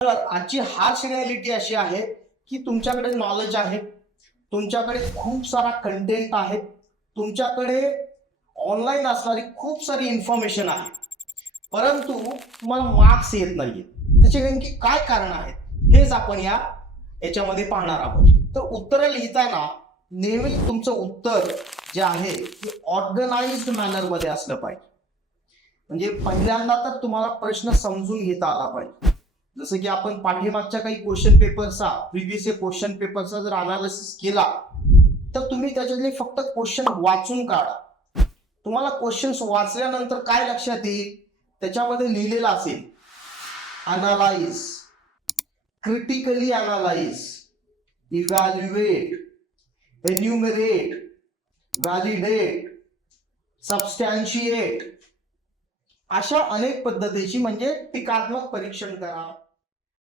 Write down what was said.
तर आजची harsh reality अशी आहे की तुमच्याकडे नॉलेज आहे, तुमच्याकडे खूप सारा कंटेंट आहे, तुमच्याकडे ऑनलाईन असणारी खूप सारी इन्फॉर्मेशन आहे, परंतु तुम्हाला मार्क्स येत नाहीये. त्याचे नेमकी काय कारण आहेत हेच आपण याच्यामध्ये पाहणार आहोत. तर उत्तर लिहिताना नेहमी तुमचं उत्तर जे आहे ते ऑर्गनाइज्ड मॅनर मध्ये असलं पाहिजे. म्हणजे पहिल्यांदा तर तुम्हाला प्रश्न समजून घेता आला पाहिजे. जसं की आपण पाठीमागच्या काही क्वेश्चन पेपरचा प्रिव्हियस क्वेश्चन पेपरचा जर अनालिसिस केला तर तुम्ही त्याच्यातले फक्त क्वेश्चन वाचून काढा. तुम्हाला क्वेश्चन्स वाचल्यानंतर काय लक्षात येईल, त्याच्यामध्ये लिहिलेलं असेल analyse, critically analyse, evaluate, enumerate, validate, substantiate, अशा अनेक पद्धतीची म्हणजे टीकात्मक परीक्षण करा,